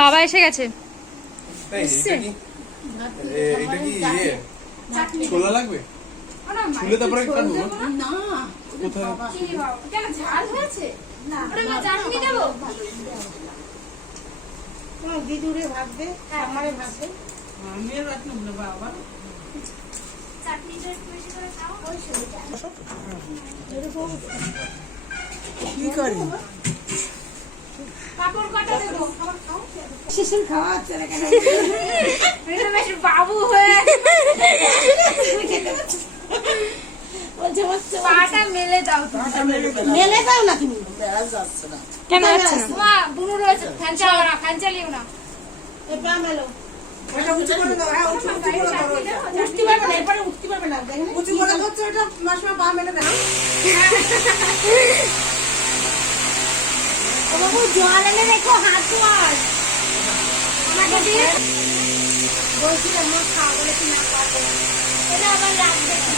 বাবা এসে গেছে। ছোলা লাগবে? ছুলে তারপরে কাটবো না। ঝাল হয়েছে না, চাটনি দেবো। দিদুরে ভাববে, আমারে ভাববে, আমিও রাখলাম না বাবা। কি করি? শিশির খাওয়া হচ্ছে না কেন? বাবু হয়ে পাটা মেলে দাও, মেলে দাও না তুমি। কেন যাচ্ছে না? মা বুনু রয়েছে, ফ্যান চালাও না, ফ্যান চালিও না। পা মেলো, এটা উঁচু করে দাও। হ্যাঁ, উঁচু করে দাও। উঠতে পারবে না, এরপরে উঠতে পারবে না। দেখেন উঁচু করে ধরছে, এটা মাসমা পা মেলে দাও। ও বাবু জল এনে রেখো, হাত ধোয়ার। আমাকে দিয়ে বলছিলাম মা খাওয়া বলে কি না পারবো, এটা আবার রাখবে না।